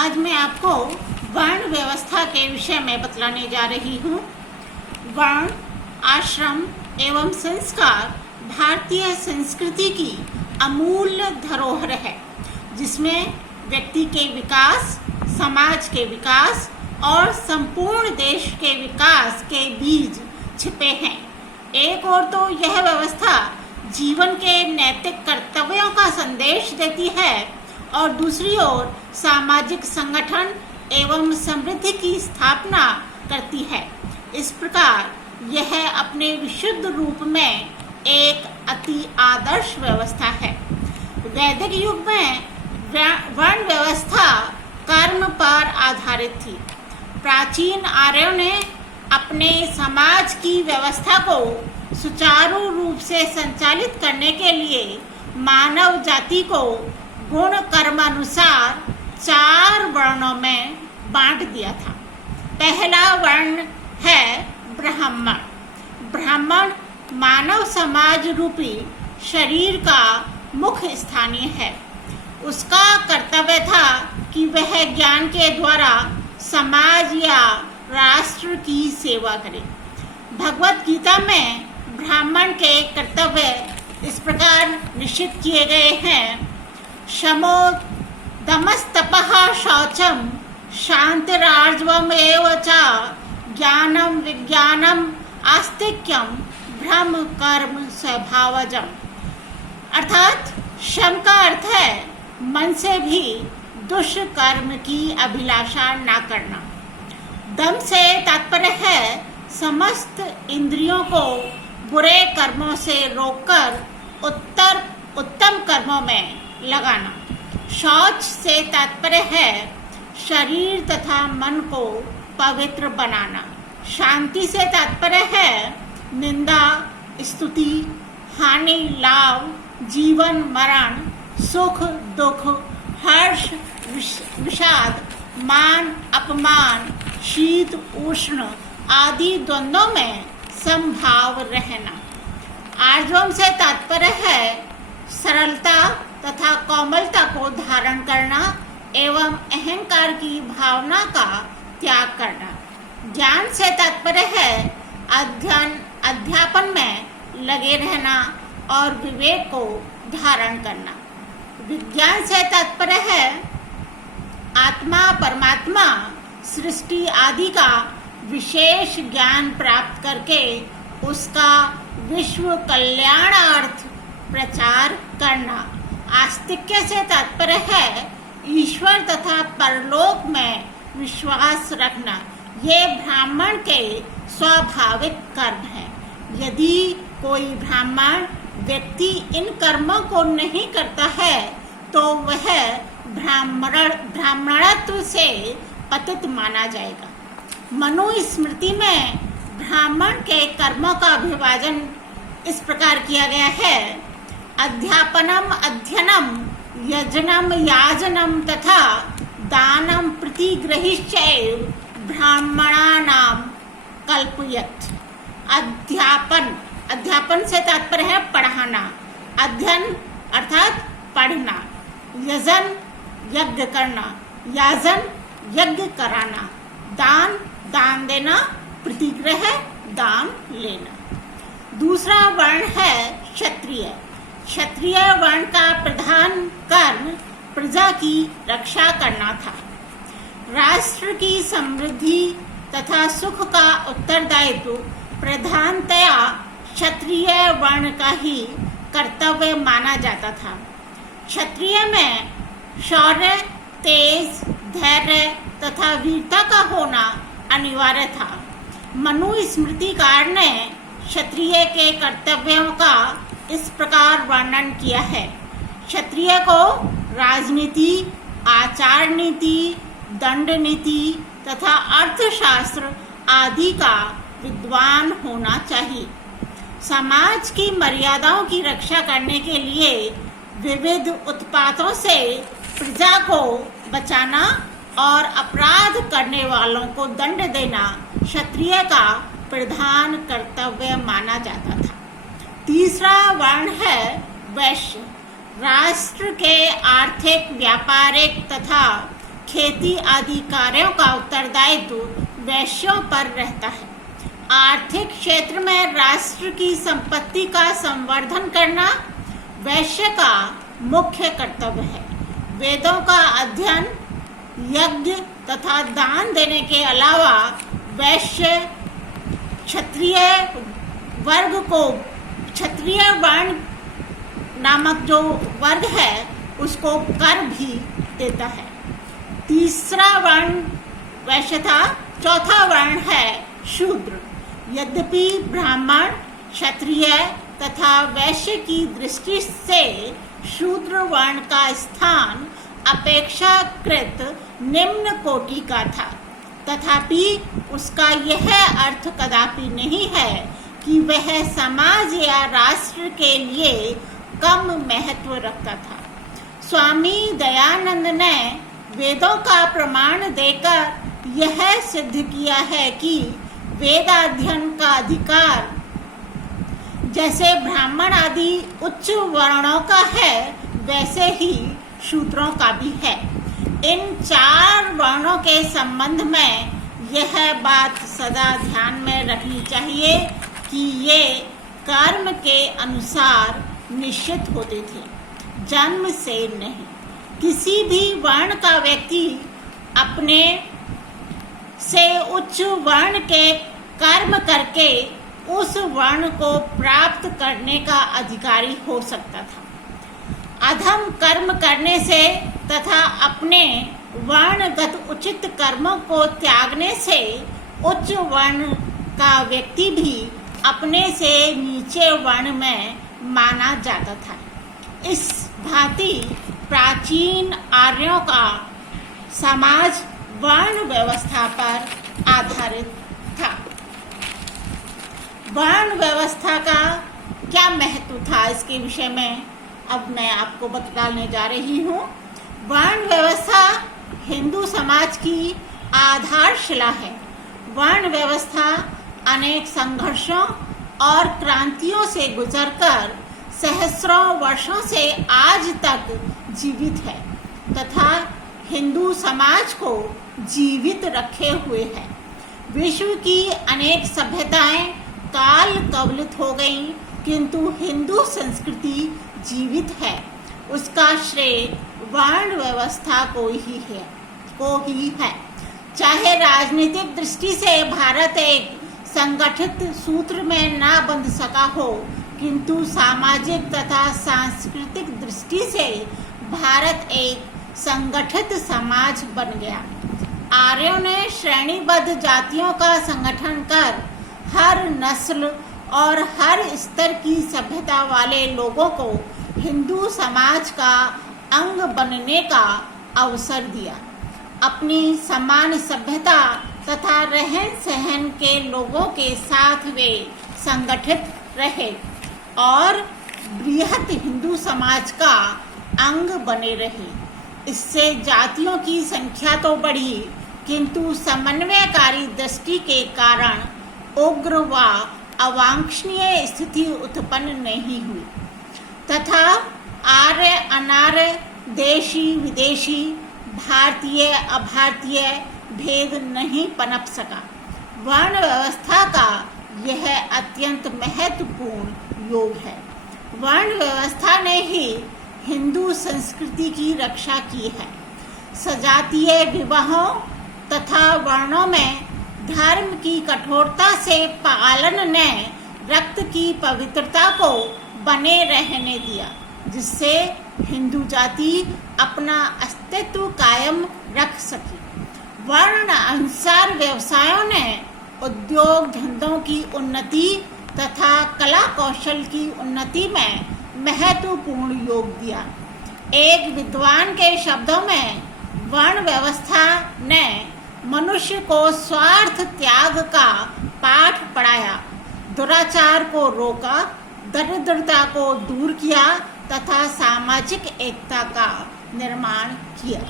आज मैं आपको वर्ण व्यवस्था के विषय में बतलाने जा रही हूँ। वर्ण, आश्रम एवं संस्कार भारतीय संस्कृति की अमूल्य धरोहर है, जिसमें व्यक्ति के विकास, समाज के विकास और संपूर्ण देश के विकास के बीज छिपे हैं। एक ओर तो यह व्यवस्था जीवन के नैतिक कर्तव्यों का संदेश देती है और दूसरी ओर सामाजिक संगठन एवं समृद्धि की स्थापना करती है। इस प्रकार यह अपने विशुद्ध रूप में एक अति आदर्श व्यवस्था है। वैदिक युग में वर्ण व्यवस्था कर्म पर आधारित थी। प्राचीन आर्यों ने अपने समाज की व्यवस्था को सुचारू रूप से संचालित करने के लिए मानव जाति को गुण कर्मानुसार 4 वर्णों में बांट दिया था। पहला वर्ण है ब्राह्मण। ब्राह्मण मानव समाज रूपी शरीर का मुख्य स्थानीय है। उसका कर्तव्य था कि वह ज्ञान के द्वारा समाज या राष्ट्र की सेवा करे। भगवत गीता में ब्राह्मण के कर्तव्य इस प्रकार निश्चित किए गए हैं। शमो दमस्तपः शौचम शांतिरार्जवमेव च ज्ञानम विज्ञानम आस्तिक्यम ब्रह्म कर्म स्वभावजम। अर्थात शम का अर्थ है मन से भी दुष्कर्म की अभिलाषा न करना। दम से तात्पर्य है समस्त इंद्रियों को बुरे कर्मों से रोककर उत्तम कर्मों में लगाना। शौच से तात्पर्य है शरीर तथा मन को पवित्र बनाना। शांति से तात्पर्य है निंदा, स्तुति, हानि, लाभ, जीवन मरण, सुख दुख, हर्ष विषाद, मान अपमान, शीत उष्ण आदि द्वंद्वों में समभाव रहना। आर्जवम से तात्पर्य है सरलता तथा कोमलता को धारण करना एवं अहंकार की भावना का त्याग करना। ज्ञान से तात्पर्य है अध्यापन में लगे रहना और विवेक को धारण करना। विज्ञान से तात्पर्य है आत्मा, परमात्मा, सृष्टि आदि का विशेष ज्ञान प्राप्त करके उसका विश्व कल्याणार्थ प्रचार करना। आस्तिक्य से तात्पर्य है ईश्वर तथा परलोक में विश्वास रखना। ये ब्राह्मण के स्वाभाविक कर्म है। यदि कोई ब्राह्मण व्यक्ति इन कर्मों को नहीं करता है तो वह ब्राह्मणत्व से पतित माना जाएगा। मनुस्मृति में ब्राह्मण के कर्मों का विभाजन इस प्रकार किया गया है। अध्यापनम अध्ययनम यजनम याजनम तथा दानम प्रतिग्रहिश्चैव ब्राह्मणानाम कल्पयत्। अध्यापन से तात्पर्य है पढ़ाना। अध्ययन अर्थात पढ़ना। यजन यज्ञ करना। याजन यज्ञ कराना। दान देना। प्रतिग्रह दान लेना। दूसरा वर्ण है क्षत्रिय। क्षत्रिय वर्ण का प्रधान कर्म प्रजा की रक्षा करना था। राष्ट्र की समृद्धि तथा सुख का उत्तरदायित्व प्रधानतया क्षत्रिय वर्ण का ही कर्तव्य माना जाता था। क्षत्रिय में शौर्य, तेज, धैर्य तथा वीरता का होना अनिवार्य था। मनुस्मृतिकार ने क्षत्रिय के कर्तव्यों का इस प्रकार वर्णन किया है। क्षत्रिय को राजनीति, आचार नीति, दंड नीति तथा अर्थशास्त्र आदि का विद्वान होना चाहिए। समाज की मर्यादाओं की रक्षा करने के लिए विविध उत्पातों से प्रजा को बचाना और अपराध करने वालों को दंड देना क्षत्रिय का प्रधान कर्तव्य माना जाता था। तीसरा वर्ण है वैश्य। राष्ट्र के आर्थिक, व्यापारिक तथा खेती आदि कार्यों का उत्तरदायित्व वैश्यों पर रहता है। आर्थिक क्षेत्र में राष्ट्र की संपत्ति का संवर्धन करना वैश्य का मुख्य कर्तव्य है। वेदों का अध्ययन, यज्ञ तथा दान देने के अलावा वैश्य क्षत्रिय वर्ग को, क्षत्रिय वर्ण नामक जो वर्ग है उसको कर भी देता है। तीसरा वर्ण वैश्य था। चौथा वर्ण है शूद्र। यद्यपि ब्राह्मण, क्षत्रिय तथा वैश्य की दृष्टि से शूद्र वर्ण का स्थान अपेक्षाकृत निम्न कोटि का था, तथापि उसका यह अर्थ कदापि नहीं है कि वह समाज या राष्ट्र के लिए कम महत्व रखता था। स्वामी दयानंद ने वेदों का प्रमाण देकर यह सिद्ध किया है कि वेदाध्ययन का अधिकार जैसे ब्राह्मण आदि उच्च वर्णों का है वैसे ही शूद्रों का भी है। इन 4 वर्णों के संबंध में यह बात सदा ध्यान में रखनी चाहिए कि ये कर्म के अनुसार निश्चित होते थे, जन्म से नहीं। किसी भी वर्ण का व्यक्ति अपने से उच्च वर्ण के कर्म करके उस वर्ण को प्राप्त करने का अधिकारी हो सकता था। अधम कर्म करने से तथा अपने वर्णगत उचित कर्मों को त्यागने से उच्च वर्ण का व्यक्ति भी अपने से नीचे वर्ण में माना जाता था। इस भांति प्राचीन आर्यों का समाज वर्ण व्यवस्था पर आधारित था। वर्ण व्यवस्था का क्या महत्व था, इसके विषय में अब मैं आपको बताने जा रही हूँ। वर्ण व्यवस्था हिंदू समाज की आधारशिला है। वर्ण व्यवस्था अनेक संघर्षों और क्रांतियों से गुजरकर सहस्रों वर्षों से आज तक जीवित है तथा हिंदू समाज को जीवित रखे हुए है। विश्व की अनेक सभ्यताएं काल कवलित हो गईं, किंतु हिंदू संस्कृति जीवित है। उसका श्रेय वर्ण व्यवस्था को ही है। चाहे राजनीतिक दृष्टि से भारत एक संगठित सूत्र में ना बंध सका हो, किंतु सामाजिक तथा सांस्कृतिक दृष्टि से भारत एक संगठित समाज बन गया। आर्यों ने श्रेणीबद्ध जातियों का संगठन कर हर नस्ल और हर स्तर की सभ्यता वाले लोगों को हिंदू समाज का अंग बनने का अवसर दिया। अपनी समान सभ्यता तथा रहन सहन के लोगों के साथ वे संगठित रहे और बृहत हिंदू समाज का अंग बने रहे। इससे जातियों की संख्या तो बढ़ी, किंतु समन्वयकारी दृष्टि के कारण उग्र व अवांछनीय स्थिति उत्पन्न नहीं हुई तथा आर्य अनार्य, देशी विदेशी, भारतीय अभारतीय भेद नहीं पनप सका। वर्ण व्यवस्था का यह अत्यंत महत्वपूर्ण योग है। वर्ण व्यवस्था ने ही हिंदू संस्कृति की रक्षा की है। सजातीय विवाहों तथा वर्णों में धर्म की कठोरता से पालन ने रक्त की पवित्रता को बने रहने दिया, जिससे हिंदू जाति अपना अस्तित्व कायम रख सकी। वर्ण अनुसार व्यवसायों ने उद्योग धंधों की उन्नति तथा कला कौशल की उन्नति में महत्वपूर्ण योग दिया। एक विद्वान के शब्दों में वर्ण व्यवस्था ने मनुष्य को स्वार्थ त्याग का पाठ पढ़ाया, दुराचार को रोका, दरिद्रता को दूर किया तथा सामाजिक एकता का निर्माण किया।